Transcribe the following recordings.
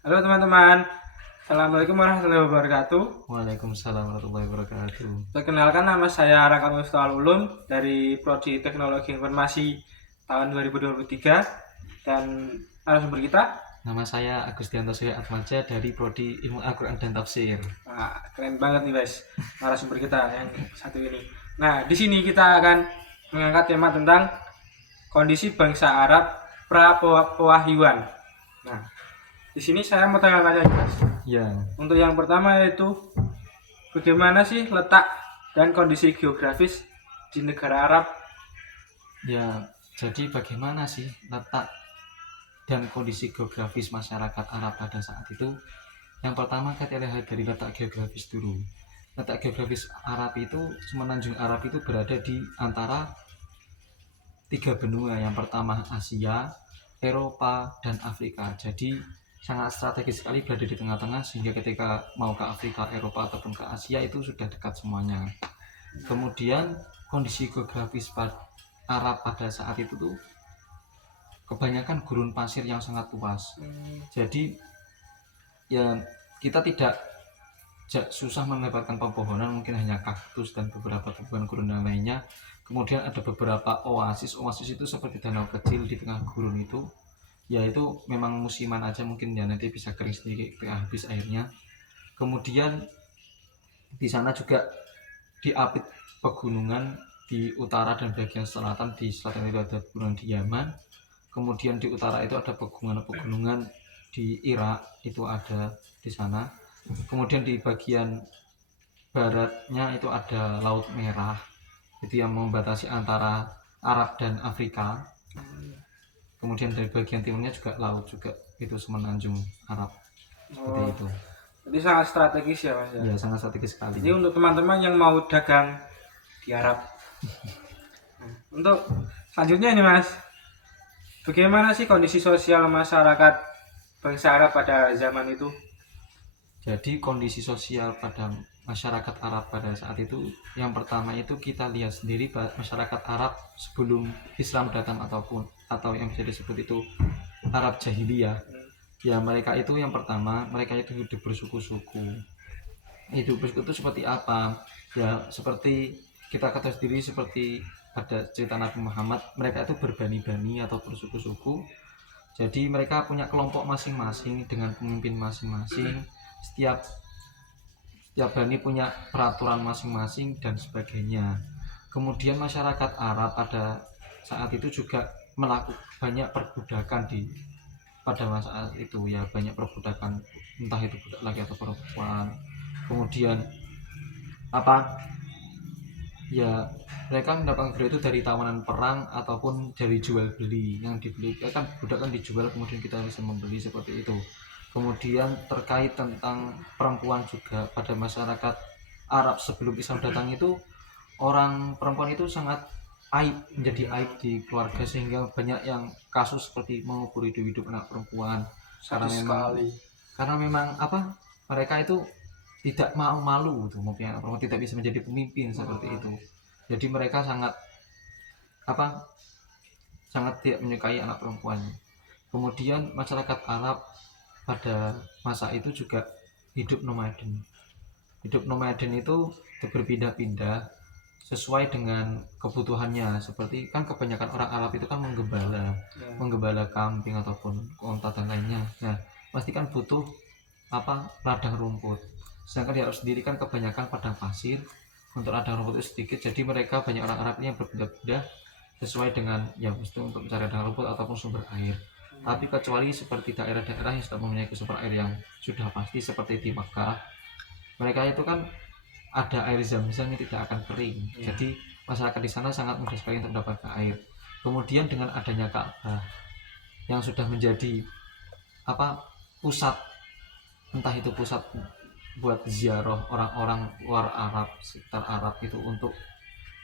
Halo teman-teman, Assalamualaikum warahmatullahi wabarakatuh. Waalaikumsalam warahmatullahi wabarakatuh. Perkenalkan, nama saya Raka Mustaqal Ulum dari Prodi Teknologi Informasi tahun 2023 dan narasumber kita. Nama saya Agustianto Surya Atmaja dari Prodi Ilmu Al-Quran dan Tafsir. Nah, keren banget nih guys, narasumber kita yang satu ini. Nah, di sini kita akan mengangkat tema tentang kondisi bangsa Arab pra-pewahyuan. Nah, di sini saya mau tanya-tanya guys. Ya, Untuk yang pertama yaitu bagaimana sih letak dan kondisi geografis di negara Arab? ya. Jadi bagaimana sih letak dan kondisi geografis masyarakat Arab pada saat itu? Yang pertama kita lihat dari letak geografis dulu. Letak geografis Arab itu, semenanjung Arab itu berada di antara tiga benua. Yang pertama Asia, Eropa, dan Afrika. Jadi sangat strategis sekali berada di tengah-tengah, sehingga ketika mau ke Afrika, Eropa, ataupun ke Asia itu sudah dekat semuanya. Kemudian kondisi geografis Arab pada saat itu tuh kebanyakan gurun pasir yang sangat luas. Jadi ya kita tidak susah mendapatkan pepohonan, mungkin hanya kaktus dan beberapa tumbuhan gurun yang lainnya. Kemudian ada beberapa oasis itu seperti danau kecil di tengah gurun itu, yaitu memang musiman aja, mungkin ya nanti bisa kering sedikit ketika habis airnya. Kemudian di sana juga diapit pegunungan di utara dan bagian selatan. Di selatan itu ada pegunungan di Yaman, kemudian di utara itu ada pegunungan di Irak, itu ada di sana. Kemudian di bagian baratnya itu ada Laut Merah, itu yang membatasi antara Arab dan Afrika. Kemudian dari bagian timurnya juga laut juga, itu semenanjung Arab, seperti itu. Jadi sangat strategis ya mas ya. Ya, sangat strategis sekali. Jadi untuk teman-teman yang mau dagang di Arab. Untuk selanjutnya ini mas, bagaimana sih kondisi sosial masyarakat bangsa Arab pada zaman itu? Jadi kondisi sosial pada masyarakat Arab pada saat itu, yang pertama itu kita lihat sendiri masyarakat Arab sebelum Islam datang, atau yang bisa disebut itu Arab Jahiliyah. Ya, mereka itu yang pertama, mereka itu hidup bersuku-suku. Hidup bersuku itu seperti apa? Ya, seperti kita kata sendiri, seperti pada cerita Nabi Muhammad, mereka itu berbani-bani atau bersuku-suku. Jadi mereka punya kelompok masing-masing dengan pemimpin masing-masing. Setiap bani punya peraturan masing-masing dan sebagainya. Kemudian masyarakat Arab pada saat itu juga melakukan banyak perbudakan pada masa itu, ya banyak perbudakan, entah itu budak laki atau perempuan. Kemudian apa ya, mereka mendapatkan itu dari tawanan perang ataupun dari jual beli. Yang dibeli kan budak kan dijual, kemudian kita bisa membeli, seperti itu. Kemudian terkait tentang perempuan juga, pada masyarakat Arab sebelum Islam datang itu, orang perempuan itu sangat aib, menjadi aib di keluarga, sehingga banyak yang kasus seperti mengubur hidup anak perempuan. Karena memang apa, mereka itu tidak mau malu tuh, mungkin anak perempuan tidak bisa menjadi pemimpin seperti itu. Jadi mereka sangat tidak menyukai anak perempuan. Kemudian masyarakat Arab pada masa itu juga hidup nomaden. Hidup nomaden itu berpindah-pindah sesuai dengan kebutuhannya. Seperti kan kebanyakan orang Arab itu kan menggembala kambing ataupun unta dan lainnya. Nah, pasti kan butuh ladang rumput. Sedangkan di Arab sendiri kan kebanyakan padang pasir, untuk ladang rumput itu sedikit. Jadi mereka, banyak orang Arab yang berpindah-pindah sesuai dengan ya mesti untuk mencari ladang rumput ataupun sumber air. Tapi kecuali seperti daerah-daerah yang sudah mempunyai sumber air yang sudah pasti, seperti di Makkah, mereka itu kan ada air zam-zam yang tidak akan kering. Jadi masyarakat di sana sangat mudah sekali untuk mendapatkan air. Kemudian dengan adanya Ka'bah yang sudah menjadi pusat, entah itu pusat buat ziarah orang-orang luar Arab, sekitar Arab itu, untuk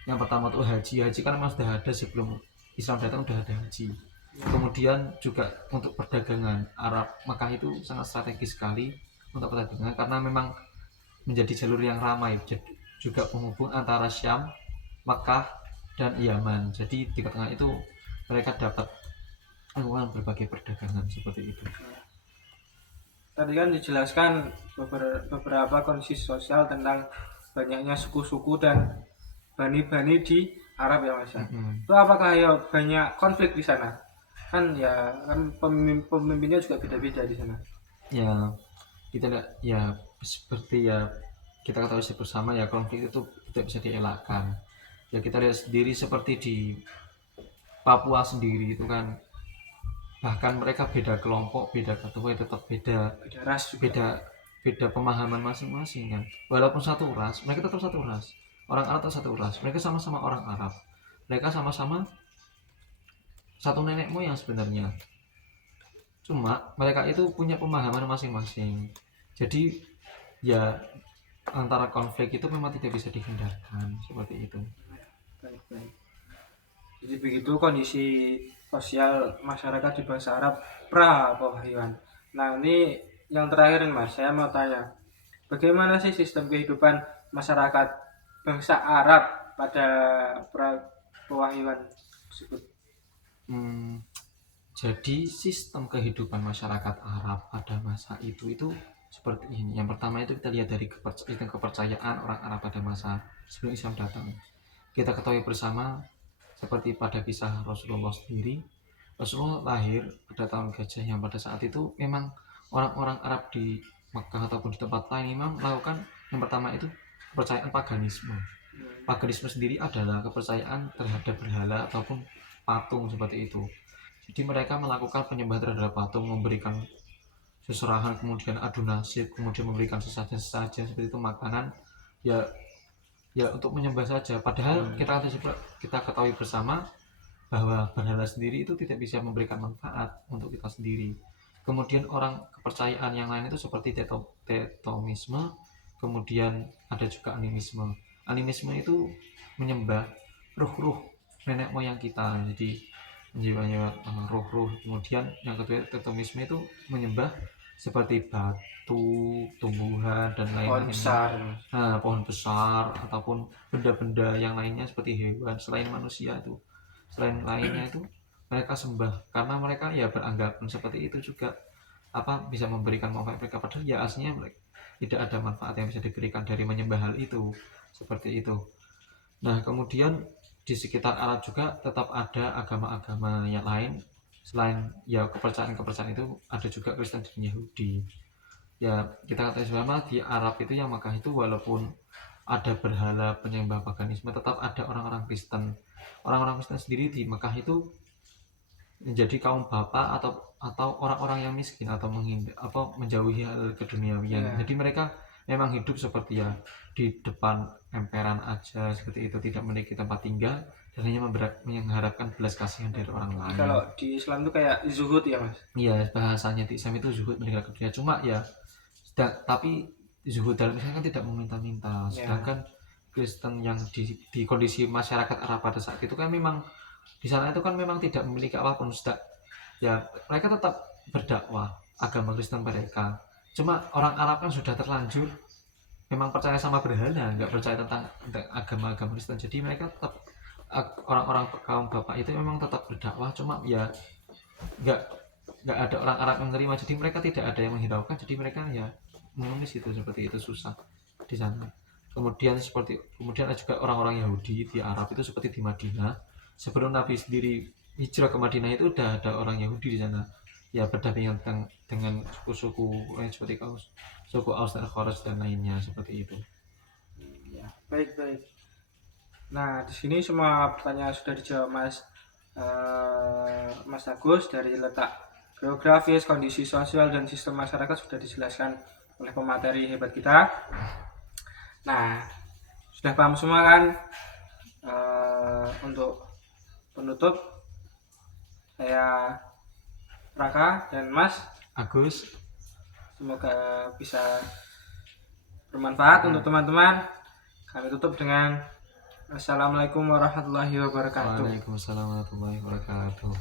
yang pertama tuh haji kan memang sudah ada sebelum Islam datang, sudah ada haji. Kemudian juga untuk perdagangan, Arab Makkah itu sangat strategis sekali untuk perdagangan, karena memang menjadi jalur yang ramai, juga penghubung antara Syam, Makkah, dan Yaman. Jadi di tengah itu mereka dapat melakukan berbagai perdagangan seperti itu. tadi kan dijelaskan beberapa kondisi sosial tentang banyaknya suku-suku dan bani-bani di Arab ya Mas ya. Itu apakah ya banyak konflik di sana? Kan ya kan pemimpinnya juga beda-beda di sana. Ya kita lihat ya seperti ya kita ketahui bersama ya konflik itu tidak bisa dielakkan. Ya kita lihat sendiri seperti di Papua sendiri itu kan bahkan mereka beda kelompok, beda ketua tetap beda Beda ras juga. beda pemahaman masing-masing kan. Walaupun satu ras, mereka tetap satu ras. Orang Arab tetap satu ras. Mereka sama-sama orang Arab. Mereka sama-sama satu nenek moyang sebenarnya. Cuma mereka itu punya pemahaman masing-masing. Jadi ya antara konflik itu memang tidak bisa dihindarkan seperti itu. Baik. Jadi begitu kondisi sosial masyarakat di bangsa Arab pra Powahyan. Nah ini yang terakhir nih Mas, saya mau tanya, bagaimana sih sistem kehidupan masyarakat bangsa Arab pada pra Powahyan tersebut? Jadi sistem kehidupan masyarakat Arab pada masa itu seperti ini. Yang pertama itu kita lihat dari kepercayaan orang Arab pada masa sebelum Islam datang. Kita ketahui bersama seperti pada kisah Rasulullah sendiri. Rasulullah lahir pada tahun gajah yang pada saat itu memang orang-orang Arab di Mekah ataupun di tempat lain memang melakukan yang pertama itu kepercayaan paganisme. Paganisme sendiri adalah kepercayaan terhadap berhala ataupun patung seperti itu. Jadi mereka melakukan penyembahan terhadap patung, memberikan seserahan, kemudian adu nasib, kemudian memberikan sesajen seperti itu makanan ya untuk menyembah saja. Padahal kita ketahui bersama bahwa berhala sendiri itu tidak bisa memberikan manfaat untuk kita sendiri. Kemudian orang kepercayaan yang lain itu seperti tetomisme, kemudian ada juga animisme. Animisme itu menyembah ruh-ruh nenek moyang kita, jadi menjiwa roh-roh. Kemudian yang kedua tetomisme itu menyembah seperti batu, tumbuhan dan lain-lain. Pohon besar ataupun benda-benda yang lainnya seperti hewan selain manusia itu. Selain lainnya itu mereka sembah karena mereka ya beranggapan seperti itu juga bisa memberikan manfaat mereka, padahal ya aslinya mereka tidak ada manfaat yang bisa diberikan dari menyembah hal itu seperti itu. Nah kemudian di sekitar Arab juga tetap ada agama-agama yang lain selain ya kepercayaan itu, ada juga Kristen dan Yahudi. Ya kita katakan selama di Arab itu yang Makkah itu walaupun ada berhala penyembah paganisme tetap ada orang-orang Kristen. Orang-orang Kristen sendiri di Mekah itu menjadi kaum bapak atau orang-orang yang miskin atau menjauhi hal keduniawian. Jadi mereka memang hidup seperti ya di depan emperan aja seperti itu, tidak memiliki tempat tinggal dan hanya mengharapkan belas kasihan dari orang lain. Kalau di Islam itu kayak zuhud ya Mas? Iya, bahasanya di Islam itu zuhud, meninggalkan dunia. Cuma ya tapi zuhud dalam Islam kan tidak meminta-minta. Sedangkan Kristen yang di kondisi masyarakat Arab pada saat itu kan memang di sana itu kan memang tidak memiliki apapun. Ya mereka tetap berdakwah agama Kristen mereka. Cuma orang Arab kan sudah terlanjur memang percaya sama berhala, nggak percaya tentang agama-agama Kristen. Jadi mereka tetap orang-orang kaum bapak itu memang tetap berdakwah, cuma ya nggak ada orang Arab yang menerima. Jadi mereka tidak ada yang menghiraukan. Jadi mereka ya mengemis itu seperti itu, susah di sana. Kemudian ada juga orang-orang Yahudi di Arab itu seperti di Madinah. Sebelum Nabi sendiri hijrah ke Madinah itu udah ada orang Yahudi di sana. Ya berdampingan dengan suku-suku seperti suku Aus dan Khawarij dan lainnya seperti itu. Ya, baik. Nah, di sini semua pertanyaan sudah dijawab Mas Agus. Dari letak geografis, kondisi sosial dan sistem masyarakat sudah dijelaskan oleh pemateri hebat kita. Nah, sudah paham semua kan? Untuk penutup, saya Raka dan Mas Agus, semoga bisa bermanfaat untuk teman-teman. Kami tutup dengan Assalamualaikum warahmatullahi wabarakatuh. Waalaikumsalam warahmatullahi wabarakatuh.